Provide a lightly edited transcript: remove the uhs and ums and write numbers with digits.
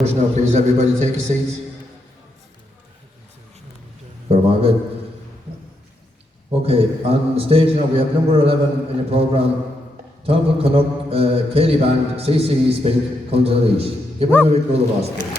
Now, please, everybody take a seat. Very good. Okay, on stage now we have number 11 in the programme, Tomple Canuck, Kelly Band, CC Spink, Kunzalish. Give me a big roll of applause, please.